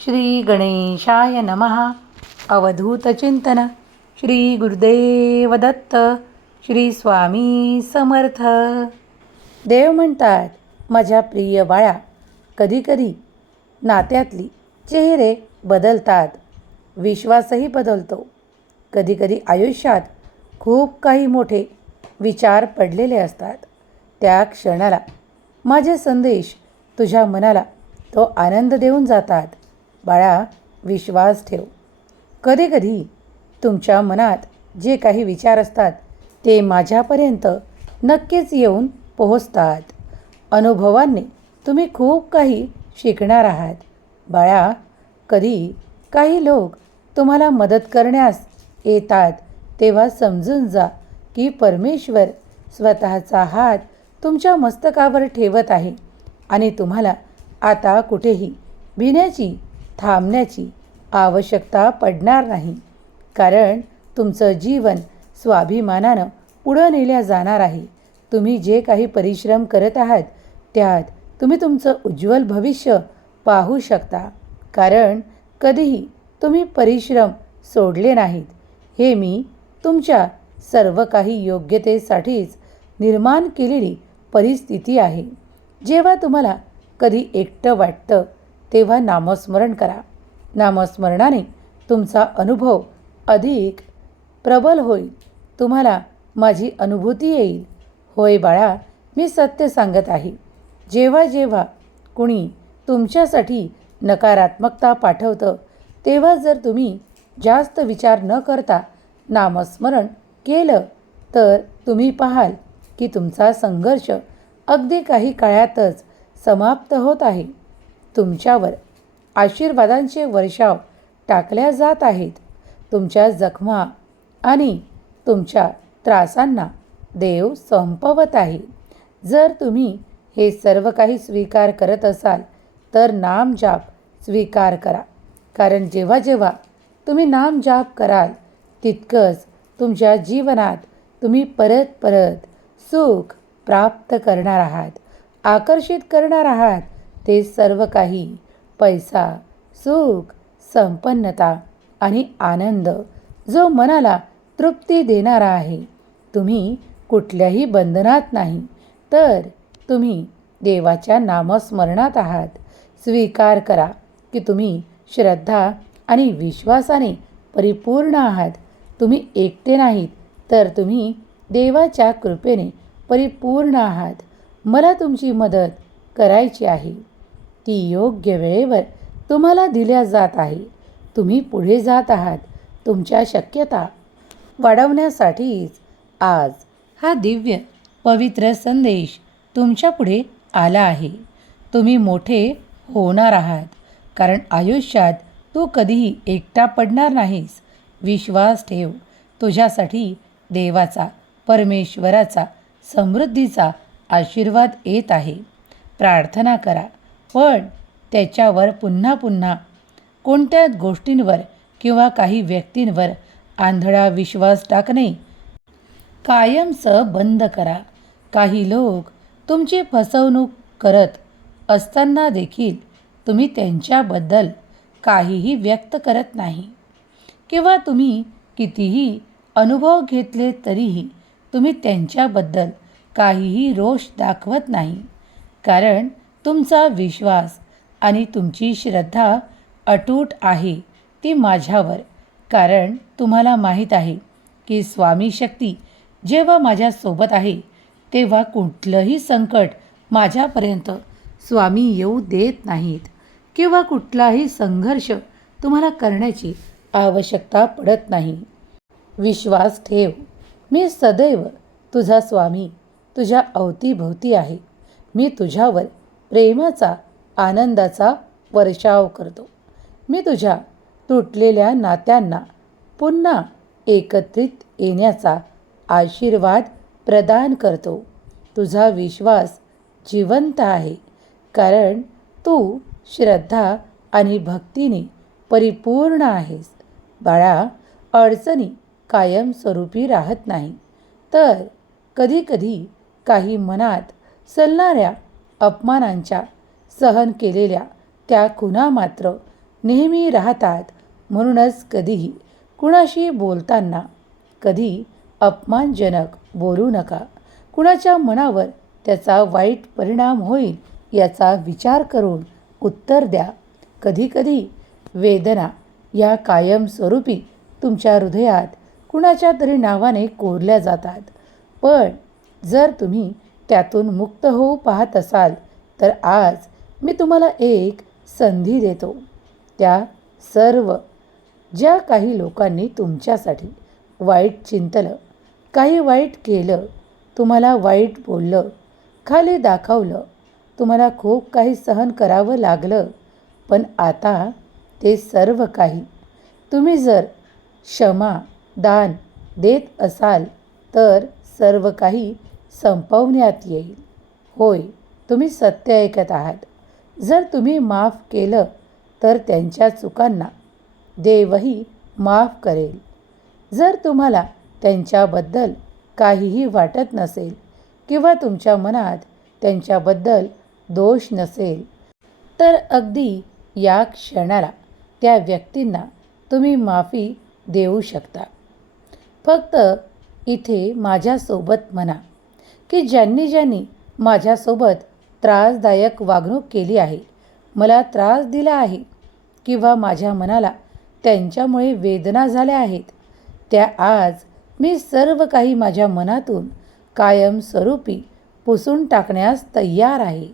श्री गणेशाय नमः. अवधूत चिंतन. श्री गुरुदेव दत्त. श्री स्वामी समर्थ. देव म्हणतात, माझ्या प्रिय बाळा, कधीकधी नात्यातली चेहरे बदलतात, विश्वासही बदलतो. कधीकधी आयुष्यात खूप काही मोठे विचार पडलेले असतात. त्या क्षणाला माझे संदेश तुझ्या मनाला तो आनंद देऊन जातात. बाळा, विश्वास ठेव. कधीकधी तुमच्या मनात जे काही विचार असतात ते माझ्यापर्यंत नक्कीच येऊन पोहोचतात. अनुभवांनी तुम्ही खूप काही शिकणार आहात. बाळा, कधी काही लोक तुम्हाला मदत करण्यास येतात तेव्हा समजून जा की परमेश्वर स्वतःचा हात तुमच्या मस्तकावर ठेवत आहे आणि तुम्हाला आता कुठेही भिण्याची, थांबण्याची आवश्यकता पडणार नाही. कारण तुमचं जीवन स्वाभिमानानं पुढं नेल्या जाणार आहे. तुम्ही जे काही परिश्रम करत आहात त्यात तुम्ही तुमचं उज्ज्वल भविष्य पाहू शकता. कारण कधीही तुम्ही परिश्रम सोडले नाहीत. हे मी तुमच्या सर्व काही योग्यतेसाठीच निर्माण केलेली परिस्थिती आहे. जेव्हा तुम्हाला कधी एकटं वाटतं तेव्हा नामस्मरण करा. नामस्मरणाने तुमचा अनुभव अधिक प्रबल होईल. तुम्हाला माझी अनुभूती येईल. होय बाळा, मी सत्य सांगत आहे. जेव्हा जेव्हा कुणी तुमच्यासाठी नकारात्मकता पाठवतं तेव्हा जर तुम्ही जास्त विचार न करता नामस्मरण केलं तर तुम्ही पाहाल की तुमचा संघर्ष अगदी काही काळातच समाप्त होत आहे. तुमच्यावर आशीर्वादांचे वर्षाव टाकल्या जात आहेत. तुमच्या जखमा आणि तुमच्या त्रासांना देव संपवत आहे. जर तुम्ही हे सर्व काही स्वीकार करत असाल तर नामजाप स्वीकार करा. कारण जेव्हा जेव्हा तुम्ही नामजाप कराल तितकंच तुमच्या जीवनात तुम्ही परत परत सुख प्राप्त करणार आहात, आकर्षित करणार आहात. ते सर्व काही पैसा, सुख, संपन्नता आणि आनंद जो मनाला तृप्ती देणारा आहे. तुम्ही कुठल्याही बंधनात नाही, तर तुम्ही देवाच्या नामस्मरणात आहात. स्वीकार करा की तुम्ही श्रद्धा आणि विश्वासाने परिपूर्ण आहात. तुम्ही एकटे नाहीत, तर तुम्ही देवाच्या कृपेने परिपूर्ण आहात. मला तुमची मदत करायची आहे. ती योग्य वेळेवर तुम्हाला दिल्या जात आहे. तुम्ही पुढे जात आहात. तुमच्या शक्यता वाढवण्यासाठीच आज हा दिव्य पवित्र संदेश तुमच्या पुढे आला आहे. तुम्ही मोठे होणार आहात. कारण आयुष्यात तू कधीही एकटा पडणार नाहीस. विश्वास ठेव. तुझ्यासाठी देवाचा, परमेश्वराचा समृद्धीचा आशीर्वाद येत आहे. प्रार्थना करा, पण त्याच्यावर पुन्हा पुन्हा कोणत्या गोष्टींवर किंवा काही व्यक्तींवर आंधळा विश्वास टाकणे कायमचं बंद करा. काही लोक तुमची फसवणूक करत असताना देखील तुम्ही त्यांच्याबद्दल काहीही व्यक्त करत नाही किंवा तुम्ही कितीही अनुभव घेतले तरीही तुम्ही त्यांच्याबद्दल काहीही रोष दाखवत नाही. कारण तुमचा विश्वास आणि तुमची श्रद्धा अटूट आहे ती माझ्यावर. कारण तुम्हाला माहीत आहे की स्वामी शक्ती जेव्हा माझ्यासोबत आहे तेव्हा कुठलंही संकट माझ्यापर्यंत स्वामी येऊ देत नाहीत किंवा कुठलाही संघर्ष तुम्हाला करण्याची आवश्यकता पडत नाही. विश्वास ठेव. मी सदैव तुझा स्वामी तुझ्या अवतीभोवती आहे. मी तुझ्यावर प्रेमाचा, आनंदाचा वर्षाव करतो. मी तुझ्या तुटलेल्या नात्यांना पुन्हा एकत्रित येण्याचा आशीर्वाद प्रदान करतो. तुझा विश्वास जिवंत आहे कारण तू श्रद्धा आणि भक्तीने परिपूर्ण आहेस. बाळा, अडचणी कायमस्वरूपी राहत नाही, तर कधीकधी काही मनात सलणाऱ्या अपमानांच्या सहन केलेल्या त्या खुणा मात्र नेहमी राहतात. म्हणूनच कधीही कुणाशी बोलताना कधी अपमानजनक बोलू नका. कुणाच्या मनावर त्याचा वाईट परिणाम होईल याचा विचार करून उत्तर द्या. कधीकधी वेदना या कायमस्वरूपी तुमच्या हृदयात कुणाच्या तरी नावाने कोरल्या जातात. पण जर तुम्ही त्यातून मुक्त होऊ पाहत असाल तर आज मी तुम्हाला एक संधी देतो. त्या सर्व ज्या काही लोकांनी तुमच्यासाठी वाईट चिंतलं, काही वाईट केलं, तुम्हाला वाईट बोललं, खाली दाखवलं, तुम्हाला खूप काही सहन करावं लागलं, पण आता ते सर्व काही तुम्ही जर क्षमा दान देत असाल तर सर्व काही संपवण्यात येईल. होय, तुम्ही सत्य ऐकत आहात. जर तुम्ही माफ केलं तर त्यांच्या चुकांना देवही माफ करेल. जर तुम्हाला त्यांच्याबद्दल काहीही वाटत नसेल किंवा तुमच्या मनात त्यांच्याबद्दल दोष नसेल तर अगदी या क्षणाला त्या व्यक्तींना तुम्ही माफी देऊ शकता. फक्त इथे माझ्यासोबत म्हणा की ज्यांनी ज्यांनी माझ्यासोबत त्रासदायक वागणूक केली आहे, मला त्रास दिला आहे किंवा माझ्या मनाला त्यांच्यामुळे वेदना झाल्या आहेत, त्या आज मी सर्व काही माझ्या मनातून कायमस्वरूपी पुसून टाकण्यास तयार आहे.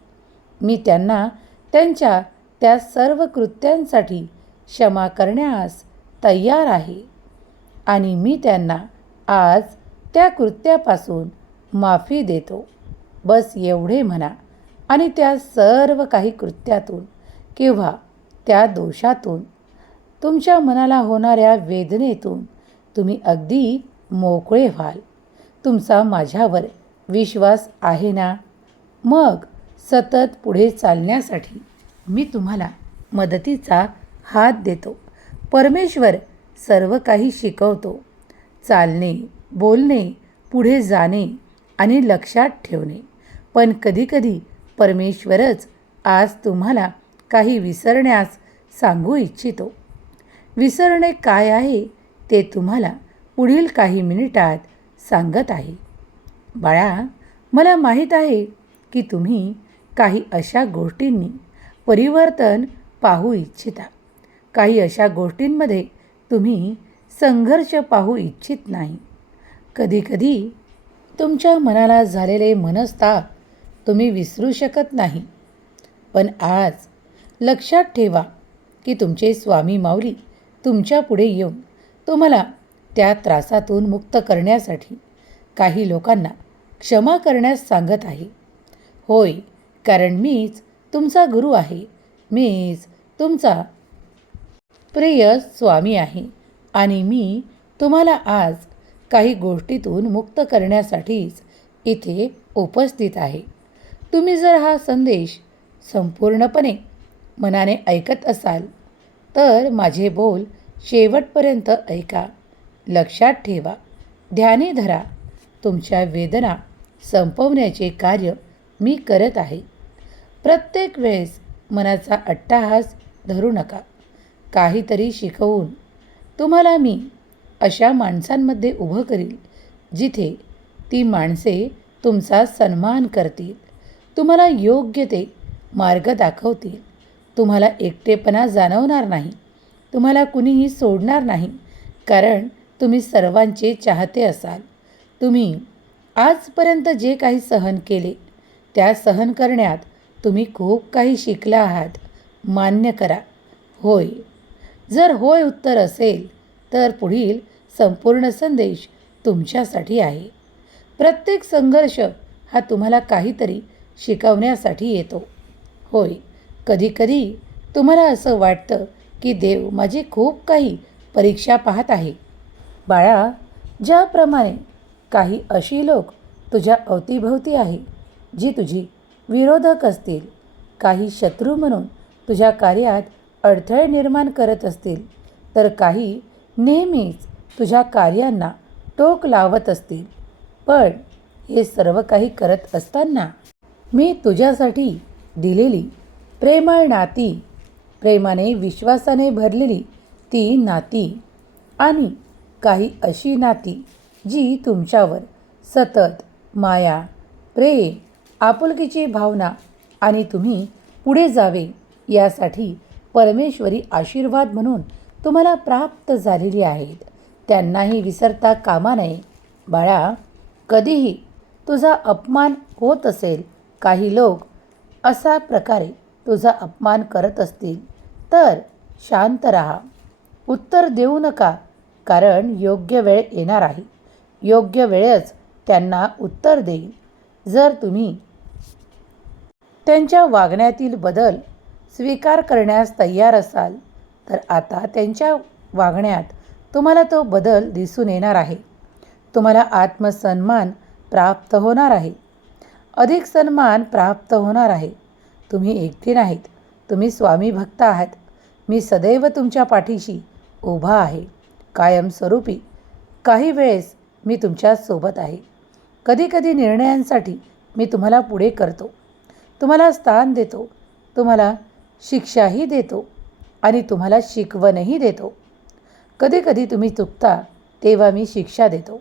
मी त्यांना त्यांच्या त्या सर्व कृत्यांसाठी क्षमा करण्यास तयार आहे आणि मी त्यांना आज त्या कृत्यापासून माफी देतो. बस एवढे म्हणा आणि त्या सर्व काही कृत्यातून किंवा त्या दोषातून, तुमच्या मनाला होणाऱ्या वेदनेतून तुम्ही अगदी मोकळे व्हाल. तुमचा माझ्यावर विश्वास आहे ना? मग सतत पुढे चालण्यासाठी मी तुम्हाला मदतीचा हात देतो. परमेश्वर सर्व काही शिकवतो. चालणे, बोलणे, पुढे जाणे आणि लक्षात ठेवणे. पण कधीकधी परमेश्वरच आज तुम्हाला काही विसरण्यास सांगू इच्छितो. विसरणे काय आहे ते तुम्हाला पुढील काही मिनिटात सांगत आहे. बाळा, मला माहीत आहे की तुम्ही काही अशा गोष्टींनी परिवर्तन पाहू इच्छिता. काही अशा गोष्टींमध्ये तुम्ही संघर्ष पाहू इच्छित नाही. कधीकधी तुमच्या मनाला झालेले मनस्ताप तुम्ही विसरू शकत नाही. पण आज लक्षात ठेवा की तुमचे स्वामी माऊली तुमच्या पुढे येऊन तुम्हाला त्या त्रासातून मुक्त करण्यासाठी काही लोकांना क्षमा करण्यास सांगत आहे. होय, कारण मीच तुमचा गुरु आहे. मीच तुमचा प्रिय स्वामी आहे आणि मी तुम्हाला आज काही गोष्टीतून मुक्त करण्यासाठीच इथे उपस्थित आहे. तुम्ही जर हा संदेश संपूर्णपणे मनाने ऐकत असाल तर माझे बोल शेवटपर्यंत ऐका. लक्षात ठेवा, ध्यानी धरा. तुमच्या वेदना संपवण्याचे कार्य मी करत आहे. प्रत्येक वेळेस मनाचा अट्टाहास धरू नका. काहीतरी शिकवून तुम्हाला मी अशा माणसांमध्ये उभं करील जिथे ती माणसे तुमचा सन्मान करतील, तुम्हाला योग्य ते मार्ग दाखवतील. तुम्हाला एकटेपणा जाणवणार नाही. तुम्हाला कुणीही सोडणार नाही, कारण तुम्ही सर्वांचे चाहते असाल. तुम्ही आजपर्यंत जे काही सहन केले त्या सहन करण्यात तुम्ही खूप काही शिकला आहात. मान्य करा. होय. जर होय उत्तर असेल तर पुढील संपूर्ण संदेश तुमच्यासाठी आहे. प्रत्येक संघर्ष हा तुम्हाला काहीतरी शिकवण्यासाठी येतो. होय, कधीकधी तुम्हाला असं वाटतं की देव माझी खूप काही परीक्षा पाहत आहे. बाळा, ज्याप्रमाणे काही अशी लोक तुझ्या अवतीभोवती आहे जी तुझी विरोधक असतील, काही शत्रू म्हणून तुझ्या कार्यात अडथळे निर्माण करत असतील, तर काही नेहमीच तुझ्या कार्यांना टोक लावत असतील. पण हे सर्व काही करत असताना मी तुझ्यासाठी दिलेली प्रेमळ नाती प्रेमाने विश्वासाने भरलेली ती नाती आणि काही अशी नाती जी तुमच्यावर सतत माया, प्रेम, आपुलकीची भावना आणि तुम्ही पुढे जावे यासाठी परमेश्वरी आशीर्वाद म्हणून तुम्हाला प्राप्त झालेली आहेत. त्यांनाही विसरता कामा नये. बाळा, कधीही तुझा अपमान होत असेल, काही लोक अशा प्रकारे तुझा अपमान करत असतील, तर शांत राहा. उत्तर देऊ नका, कारण योग्य वेळ येणार आहे. योग्य वेळच त्यांना उत्तर देईल. जर तुम्ही त्यांच्या वागण्यातील बदल स्वीकार करण्यास तयार असाल, तर आता त्यांच्या वागण्यात तुम्हाला तो बदल दिसून येणार आहे. तुम्हाला आत्मसन्मान प्राप्त होणार आहे. अधिक सन्मान प्राप्त होणार आहे. तुम्ही एकटे नाहीत, तुम्ही स्वामी भक्त आहात. मी सदैव तुमच्या पाठीशी उभा आहे, कायमस्वरूपी. काही वेळेस मी तुमच्यासोबत आहे. कधीकधी निर्णयांसाठी मी तुम्हाला पुढे करतो, तुम्हाला स्थान देतो, तुम्हाला शिक्षाही देतो आणि तुम्हाला शिकवणही देतो. कधीकधी तुम्ही चुकता तेव्हा मी शिक्षा देतो.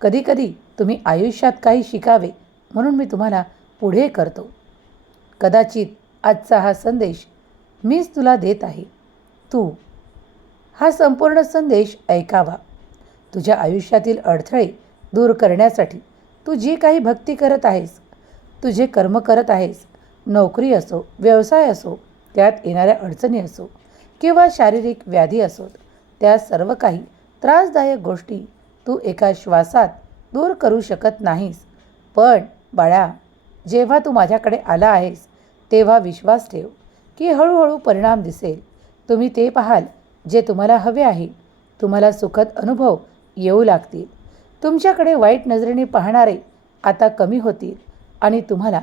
कधीकधी तुम्ही आयुष्यात काही शिकावे म्हणून मी तुम्हाला पुढे करतो. कदाचित आजचा हा संदेश मीच तुला देत आहे. तू हा संपूर्ण संदेश ऐकावा. तुझ्या आयुष्यातील अडथळे दूर करण्यासाठी तू जी काही भक्ती करत आहेस, तुझे कर्म करत आहेस, नोकरी असो, व्यवसाय असो, त्यात येणाऱ्या अडचणी असो किंवा शारीरिक व्याधी असोत, त्या सर्व काही त्रासदायक गोष्टी तू एका श्वासात दूर करू शकत नाहीस. पण बाळा, जेव्हा तू माझ्याकडे आला आहेस तेव्हा विश्वास ठेव की हळूहळू परिणाम दिसेल. तुम्ही ते पाहाल जे तुम्हाला हवे आहे. तुम्हाला सुखद अनुभव येऊ लागतील. तुमच्याकडे वाईट नजरेने पाहणारे आता कमी होतील आणि तुम्हाला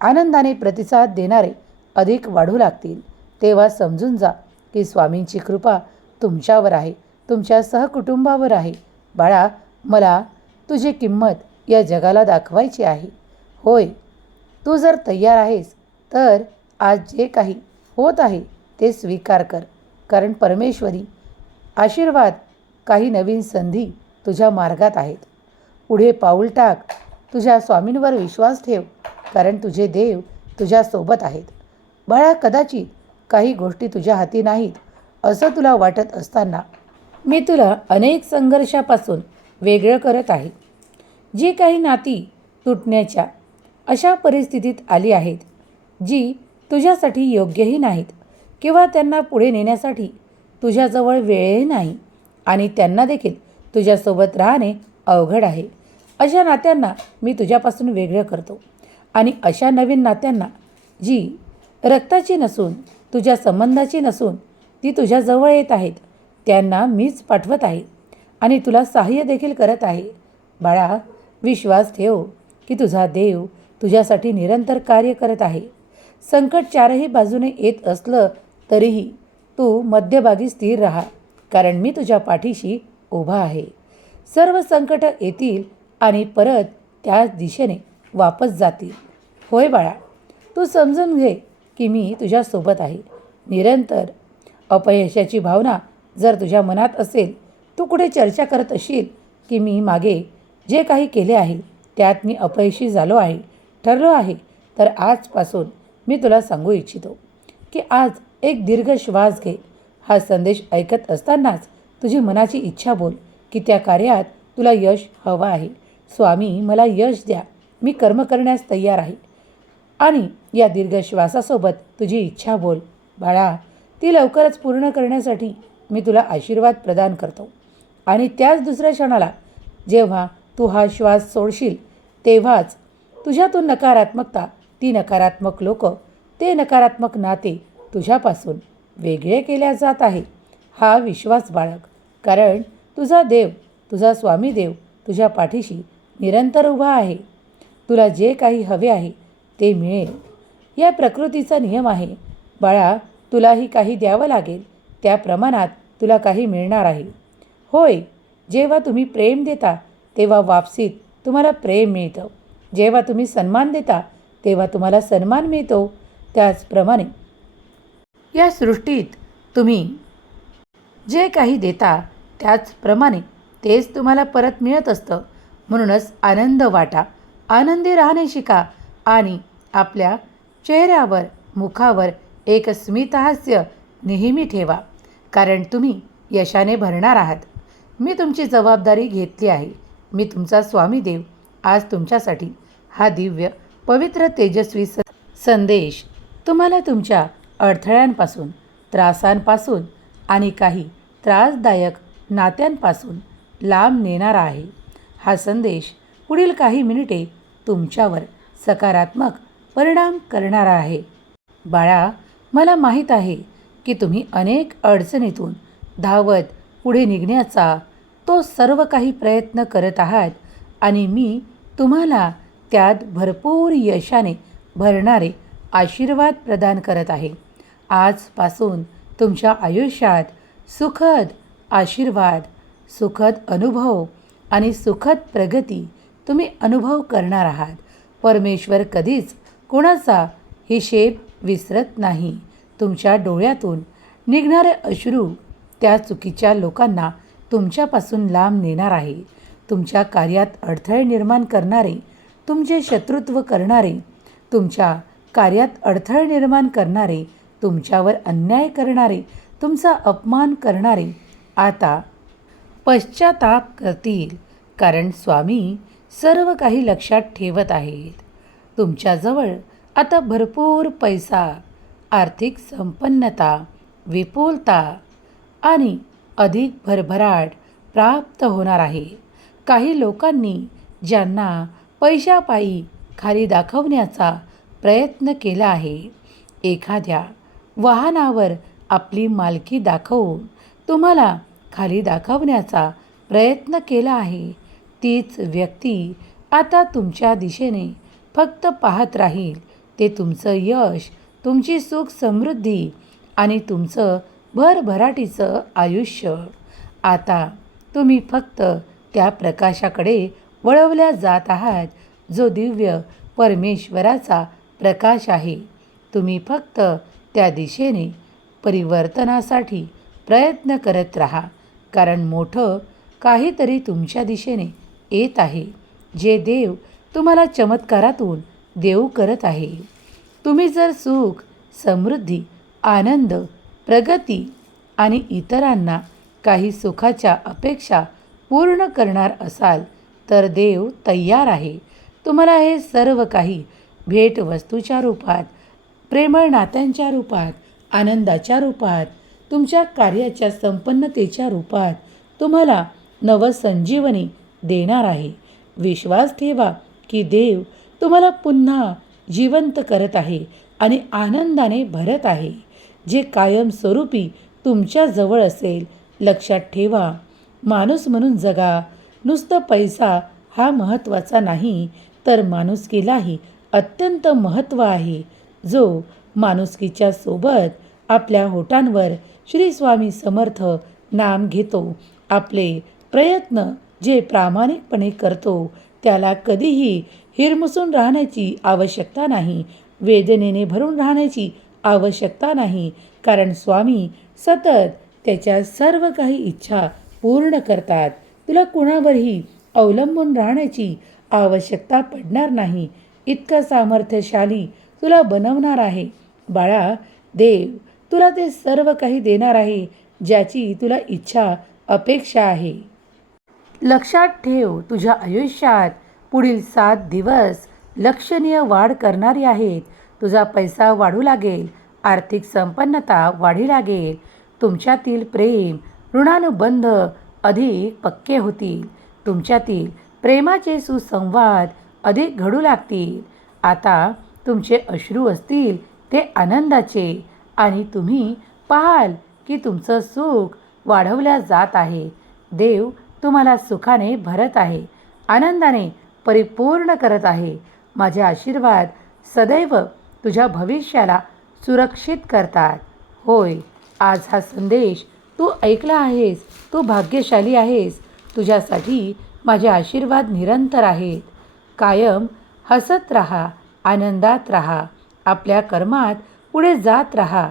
आनंदाने प्रतिसाद देणारे अधिक वाढू लागतील. तेव्हा समजून जा की स्वामींची कृपा तुमच्यावर आहे, तुमच्या सहकुटुंबावर आहे. बाळा, मला तुझी किंमत या जगाला दाखवायची आहे. होय, तू जर तयार आहेस तर आज जे काही होत आहे ते स्वीकार कर, कारण परमेश्वरी आशीर्वाद, काही नवीन संधी तुझ्या मार्गात आहेत. पुढे पाऊल टाक. तुझ्या स्वामींवर विश्वास ठेव, कारण तुझे देव तुझ्यासोबत आहेत. बाळा, कदाचित काही गोष्टी तुझ्या हाती नाहीत असं तुला वाटत असताना मी तुला अनेक संघर्षापासून वेगळं करत आहे. जी काही नाती तुटण्याच्या अशा परिस्थितीत आली आहेत, जी तुझ्यासाठी योग्यही नाहीत किंवा त्यांना पुढे नेण्यासाठी तुझ्याजवळ वेळही नाही आणि त्यांना देखील तुझ्यासोबत राहणे अवघड आहे, अशा नात्यांना मी तुझ्यापासून वेगळं करतो आणि अशा नवीन नात्यांना, जी रक्ताची नसून, तुझ्या संबंधाची नसून, ती तुझ्याजवळ येत आहेत, त्यांना मीच पाठवत आहे आणि तुला सहाय्य देखील करत आहे. बाळा, विश्वास ठेव की तुझा देव तुझ्यासाठी निरंतर कार्य करत आहे. संकट चारही बाजूने येत असलं तरीही तू मध्यभागी स्थिर राहा, कारण मी तुझ्या पाठीशी उभा आहे. सर्व संकट येतील आणि परत त्याच दिशेने वापस जातील. होय बाळा, तू समजून घे की मी तुझ्यासोबत आहे. निरंतर अपयशाची भावना जर तुझ्या मनात असेल, तू कुठे चर्चा करत असशील की मी मागे जे काही केले आहे त्यात मी अपयशी ठरलो आहे, तर आजपासून मी तुला सांगू इच्छितो की आज एक दीर्घ श्वास घे. हा संदेश ऐकत असतानाच तुझी मनाची इच्छा बोल की त्या कार्यात तुला यश हवं आहे. स्वामी, मला यश द्या, मी कर्म करण्यास तयार आहे. आणि या दीर्घ श्वासासोबत तुझी इच्छा बोल. बाळा, ती लवकरच पूर्ण करण्यासाठी मी तुला आशीर्वाद प्रदान करतो. आणि त्याच दुसऱ्या क्षणाला जेव्हा तू हा श्वास सोडशील तेव्हाच तुझ्यातून नकारात्मकता, ती नकारात्मक लोक, ते नकारात्मक नाते तुझ्यापासून वेगळे केल्या जात आहे. हा विश्वास बाळग, कारण तुझा देव, तुझा स्वामी देव तुझ्या पाठीशी निरंतर उभा आहे. तुला जे काही हवे आहे ते मिळेल. या प्रकृतीचा नियम आहे. बाळा, तुलाही काही द्यावं लागेल, त्या प्रमाणात तुला काही मिळणार आहे. होय, जेव्हा तुम्ही प्रेम देता तेव्हा वापसीत तुम्हाला प्रेम मिळतं. जेव्हा तुम्ही सन्मान देता तेव्हा तुम्हाला सन्मान मिळतो. त्याचप्रमाणे या सृष्टीत तुम्ही जे काही देता त्याचप्रमाणे तेच तुम्हाला परत मिळत असतं. म्हणूनच आनंद वाटा, आनंदी राहणे शिका आणि आपल्या चेहऱ्यावर, मुखावर एक स्मितहास्य नेहमी ठेवा. कारण तुम्ही यशाने भरणार आहात. मी तुमची जबाबदारी घेतली आहे. मी तुमचा स्वामी देव आज तुमच्यासाठी हा दिव्य, पवित्र, तेजस्वी संदेश तुम्हाला तुमच्या अडथळ्यांपासून, त्रासांपासून आणि काही त्रासदायक नात्यांपासून लांब नेणारा आहे. हा संदेश पुढील काही मिनिटे तुमच्यावर सकारात्मक परिणाम करणारा आहे. बाळा, मला माहीत आहे की तुम्ही अनेक अडचणीतून धावत पुढे निघण्याचा तो सर्व काही प्रयत्न करत आहात आणि मी तुम्हाला त्यात भरपूर यशाने भरणारे आशीर्वाद प्रदान करत आहे. आजपासून तुमच्या आयुष्यात सुखद आशीर्वाद, सुखद अनुभव आणि सुखद प्रगती तुम्ही अनुभव करणार आहात. परमेश्वर कधीच कोणाचा हिशेब विसरत नाही. तुमच्या डोळ्यातून निघणारे अश्रू त्या चुकीच्या लोकांना तुमच्यापासून लांब नेणार आहे. तुमच्या कार्यात अडथळे निर्माण करणारे, तुमचे शत्रुत्व करणारे, तुमच्या कार्यात अडथळे निर्माण करणारे, तुमच्यावर अन्याय करणारे, तुमचा अपमान करणारे आता पश्चाताप करतील. कारण स्वामी सर्व काही लक्षात ठेवत आहेत. तुमच्याजवळ आता भरपूर पैसा, आर्थिक संपन्नता, विपुलता आणि अधिक भरभराट प्राप्त होणार आहे. काही लोकांनी ज्यांना पैशापायी खाली दाखवण्याचा प्रयत्न केला आहे, एखाद्या वाहनावर आपली मालकी दाखवून तुम्हाला खाली दाखवण्याचा प्रयत्न केला आहे, तीच व्यक्ती आता तुमच्या दिशेने फक्त पाहत राहील. ते तुमचं यश, तुमची सुख समृद्धी आणि तुमचं भरभराटीचं आयुष्य. आता तुम्ही फक्त त्या प्रकाशाकडे वळवल्या जात आहात जो दिव्य परमेश्वराचा प्रकाश आहे. तुम्ही फक्त त्या दिशेने परिवर्तनासाठी प्रयत्न करत राहा. कारण मोठं काहीतरी तुमच्या दिशेने येत आहे, जे देव तुम्हाला चमत्कारातून देऊ करत आहे. तुम्ही जर सुख, समृद्धी, आनंद, प्रगती आणि इतरांना काही सुखाच्या अपेक्षा पूर्ण करणार असाल तर देव तयार आहे तुम्हाला हे सर्व काही भेटवस्तूच्या रूपात, प्रेमळ नात्यांच्या रूपात, आनंदाच्या रूपात, तुमच्या कार्याच्या संपन्नतेच्या रूपात तुम्हाला नवसंजीवनी देणार आहे. विश्वास ठेवा की देव तुम्हाला पुन्हा जिवंत करत आहे आणि आनंदाने भरत आहे, जे कायमस्वरूपी तुमच्या जवळ असेल. लक्षात ठेवा, माणूस म्हणून जगा. नुसतं पैसा हा महत्त्वाचा नाही, तर माणुसकीलाही अत्यंत महत्त्व आहे. जो माणुसकीच्या सोबत आपल्या होठांवर श्री स्वामी समर्थ नाम घेतो, आपले प्रयत्न जे प्रामाणिकपणे करतो, त्याला कधीही हिरमुसून राहण्याची आवश्यकता नाही, वेदनेने भरून राहण्याची आवश्यकता नाही. कारण स्वामी सतत त्याच्या सर्व काही इच्छा पूर्ण करतात. तुला कुणावरही अवलंबून राहण्याची आवश्यकता पडणार नाही. इतकं सामर्थ्यशाली तुला बनवणार आहे. बाळा, देव तुला ते सर्व काही देणार आहे ज्याची तुला इच्छा, अपेक्षा आहे. लक्षात ठेव, तुझ्या आयुष्यात पुढील 7 दिवस लक्षणीय वाढ करणारी आहेत. तुझा पैसा वाढू लागेल, आर्थिक संपन्नता वाढी लागेल, तुमच्यातील प्रेम, ऋणानुबंध अधिक पक्के होतील, तुमच्यातील प्रेमाचे सुसंवाद अधिक घडू लागतील. आता तुमचे अश्रू असतील ते आनंदाचे आणि तुम्ही पाहाल की तुमचं सुख वाढवल्या जात आहे. देव तुम्हाला सुखाने भरत आहे, आनंदाने परिपूर्ण करत आहे. माझे आशीर्वाद सदैव तुझ्या भविष्याला सुरक्षित करतात. होय, आज हा संदेश तू ऐकला आहेस, तू भाग्यशाली आहेस. तुझ्यासाठी माझे आशीर्वाद निरंतर आहेत. कायम हसत राहा, आनंदात राहा, आपल्या कर्मात पुढे जात राहा.